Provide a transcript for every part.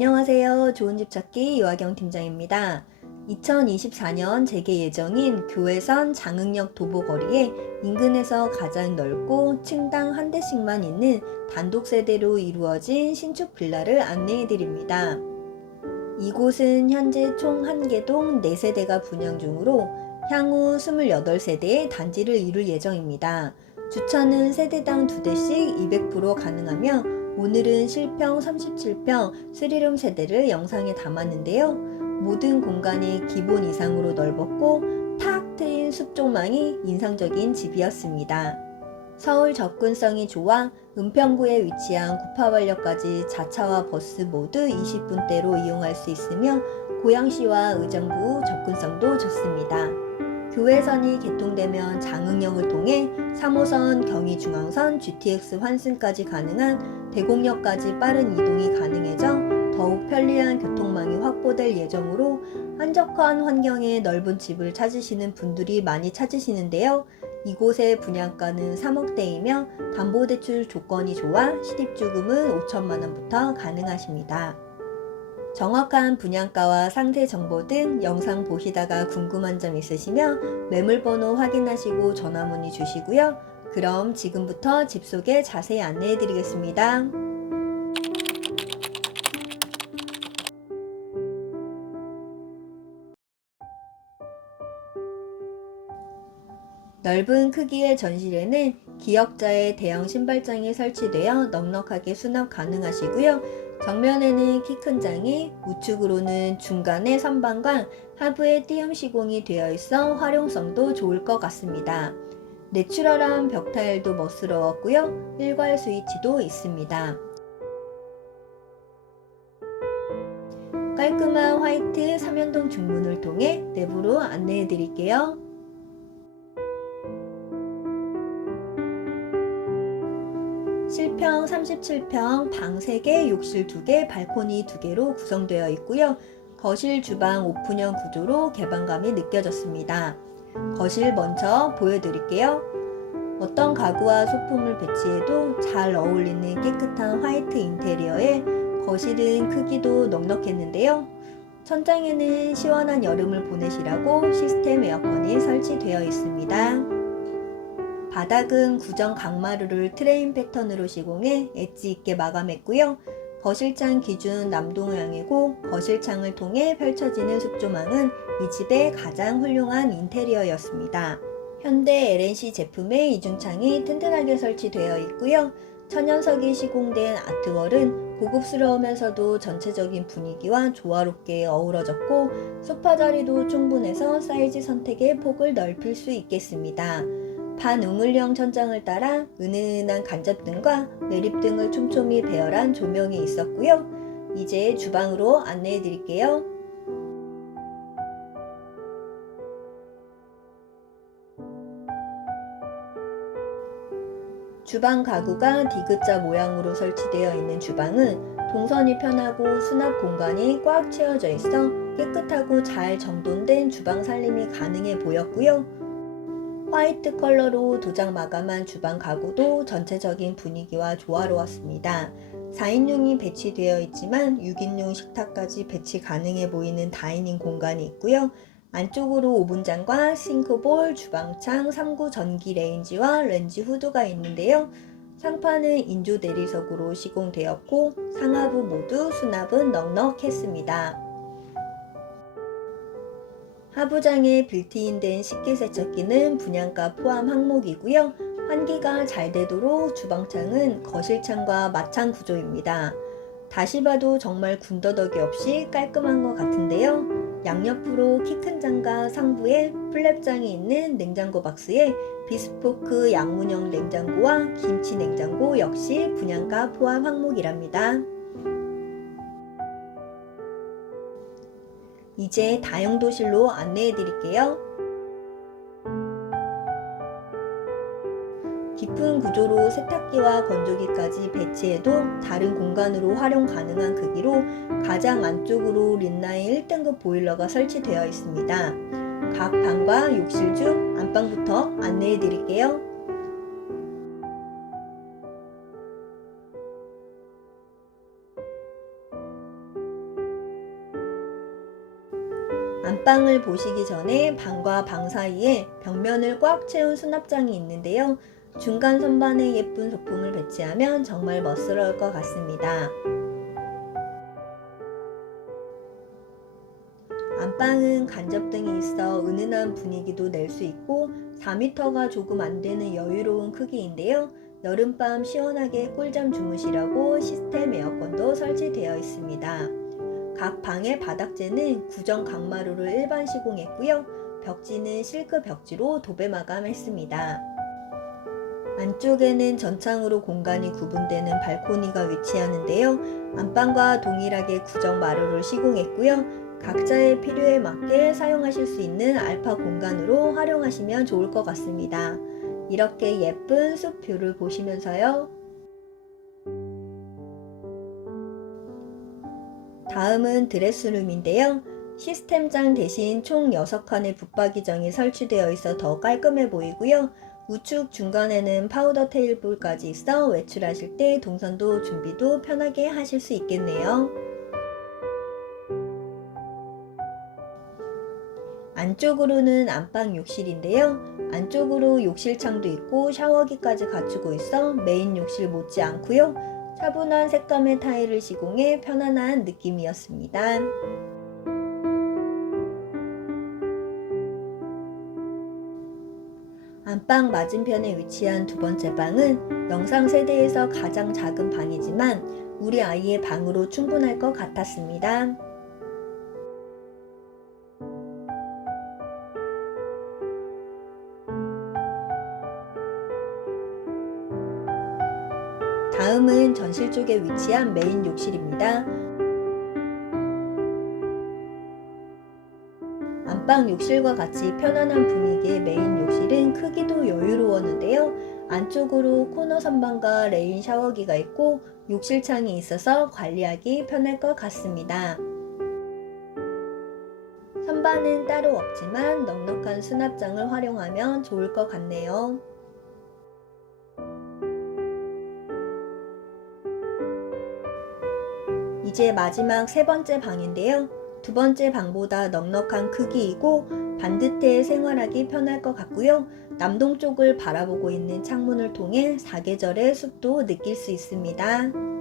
안녕하세요. 좋은 집 찾기 유아경 팀장입니다. 2024년 재개 예정인 교회선 장흥역 도보거리에 인근에서 가장 넓고 층당 한 대씩만 있는 단독 세대로 이루어진 신축 빌라를 안내해 드립니다. 이곳은 현재 총 1개동 4세대가 분양 중으로 향후 28세대의 단지를 이룰 예정입니다. 주차는 세대당 2대씩 200% 가능하며 오늘은 실평 37평 3룸 세대를 영상에 담았는데요. 모든 공간이 기본 이상으로 넓었고 탁 트인 숲조망이 인상적인 집이었습니다. 서울 접근성이 좋아 은평구에 위치한 구파발역까지 자차와 버스 모두 20분대로 이용할 수 있으며 고양시와 의정부 접근성도 좋습니다. 교회선이 개통되면 장흥역을 통해 3호선 경의중앙선 GTX 환승까지 가능한 대곡역까지 빠른 이동이 가능해져 더욱 편리한 교통망이 확보될 예정으로 한적한 환경의 넓은 집을 찾으시는 분들이 많이 찾으시는데요. 이곳의 분양가는 3억대이며 담보대출 조건이 좋아 실입주금은 5천만 원부터 가능하십니다. 정확한 분양가와 상세 정보 등 영상 보시다가 궁금한 점 있으시면 매물번호 확인하시고 전화 문의 주시고요. 그럼 지금부터 집 소개 자세히 안내해 드리겠습니다. 넓은 크기의 전실에는 기역자의 대형 신발장이 설치되어 넉넉하게 수납 가능하시고요. 정면에는 키 큰 장이, 우측으로는 중간에 선반과 하부에 띄움 시공이 되어 있어 활용성도 좋을 것 같습니다. 내추럴한 벽 타일도 멋스러웠고요. 일괄 스위치도 있습니다. 깔끔한 화이트 3연동 중문을 통해 내부로 안내해 드릴게요. 실평 37평, 방 3개, 욕실 2개, 발코니 2개로 구성되어 있고요. 거실 주방 오픈형 구조로 개방감이 느껴졌습니다. 거실 먼저 보여드릴게요. 어떤 가구와 소품을 배치해도 잘 어울리는 깨끗한 화이트 인테리어에 거실은 크기도 넉넉했는데요. 천장에는 시원한 여름을 보내시라고 시스템 에어컨이 설치되어 있습니다. 바닥은 구정 강마루를 트레인 패턴으로 시공해 엣지 있게 마감했고요. 거실창 기준 남동향이고 거실창을 통해 펼쳐지는 숲조망은 이 집의 가장 훌륭한 인테리어였습니다. 현대 LNC 제품의 이중창이 튼튼하게 설치되어 있고요. 천연석이 시공된 아트월은 고급스러우면서도 전체적인 분위기와 조화롭게 어우러졌고 소파 자리도 충분해서 사이즈 선택의 폭을 넓힐 수 있겠습니다. 반우물형 천장을 따라 은은한 간접등과 매립등을 촘촘히 배열한 조명이 있었고요. 이제 주방으로 안내해 드릴게요. 주방 가구가 디귿자 모양으로 설치되어 있는 주방은 동선이 편하고 수납 공간이 꽉 채워져 있어 깨끗하고 잘 정돈된 주방 살림이 가능해 보였고요. 화이트 컬러로 도장 마감한 주방 가구도 전체적인 분위기와 조화로웠습니다. 4인용이 배치되어 있지만 6인용 식탁까지 배치 가능해 보이는 다이닝 공간이 있고요. 안쪽으로 오븐장과 싱크볼, 주방창, 3구 전기 레인지와 렌지 후드가 있는데요. 상판은 인조 대리석으로 시공되었고 상하부 모두 수납은 넉넉했습니다. 하부장에 빌트인된 식기세척기는 분양가 포함 항목이고요. 환기가 잘 되도록 주방창은 거실창과 마창 구조입니다. 다시 봐도 정말 군더더기 없이 깔끔한 것 같은데요. 양옆으로 키 큰 장과 상부에 플랩장이 있는 냉장고 박스에 비스포크 양문형 냉장고와 김치 냉장고 역시 분양가 포함 항목이랍니다. 이제 다용도실로 안내해 드릴게요. 깊은 구조로 세탁기와 건조기까지 배치해도 다른 공간으로 활용 가능한 크기로 가장 안쪽으로 린라인 1등급 보일러가 설치되어 있습니다. 각 방과 욕실 중 안방부터 안내해 드릴게요. 안방을 보시기 전에 방과 방 사이에 벽면을 꽉 채운 수납장이 있는데요. 중간 선반에 예쁜 소품을 배치하면 정말 멋스러울 것 같습니다. 안방은 간접등이 있어 은은한 분위기도 낼 수 있고 4m가 조금 안 되는 여유로운 크기인데요. 여름밤 시원하게 꿀잠 주무시라고 시스템 에어컨도 설치되어 있습니다. 각 방의 바닥재는 구정 강마루를 일반 시공했고요. 벽지는 실크 벽지로 도배 마감했습니다. 안쪽에는 전창으로 공간이 구분되는 발코니가 위치하는데요. 안방과 동일하게 구정 마루를 시공했고요. 각자의 필요에 맞게 사용하실 수 있는 알파 공간으로 활용하시면 좋을 것 같습니다. 이렇게 예쁜 숲 뷰를 보시면서요. 다음은 드레스룸인데요. 시스템장 대신 총 6칸의 붙박이장이 설치되어 있어 더 깔끔해 보이고요. 우측 중간에는 파우더 테이블까지 있어 외출하실 때 동선도 준비도 편하게 하실 수 있겠네요. 안쪽으로는 안방 욕실인데요. 안쪽으로 욕실 창도 있고 샤워기까지 갖추고 있어 메인 욕실 못지 않고요. 차분한 색감의 타일을 시공해 편안한 느낌이었습니다. 안방 맞은편에 위치한 두 번째 방은 영상 세대에서 가장 작은 방이지만 우리 아이의 방으로 충분할 것 같았습니다. 다음은 전실 쪽에 위치한 메인 욕실입니다. 안방 욕실과 같이 편안한 분위기의 메인 욕실은 크기도 여유로웠는데요. 안쪽으로 코너 선반과 레인 샤워기가 있고 욕실 창이 있어서 관리하기 편할 것 같습니다. 선반은 따로 없지만 넉넉한 수납장을 활용하면 좋을 것 같네요. 이제 마지막 세 번째 방인데요. 두 번째 방보다 넉넉한 크기이고 반듯해 생활하기 편할 것 같고요. 남동쪽을 바라보고 있는 창문을 통해 사계절의 숲도 느낄 수 있습니다.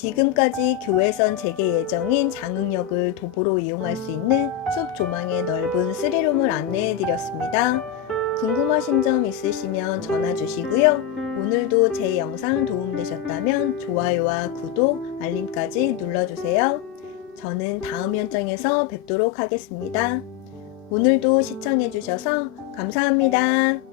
지금까지 교외선 재개 예정인 장흥역을 도보로 이용할 수 있는 숲 조망의 넓은 스리룸을 안내해 드렸습니다. 궁금하신 점 있으시면 전화 주시고요. 오늘도 제 영상 도움되셨다면 좋아요와 구독, 알림까지 눌러주세요. 저는 다음 현장에서 뵙도록 하겠습니다. 오늘도 시청해주셔서 감사합니다.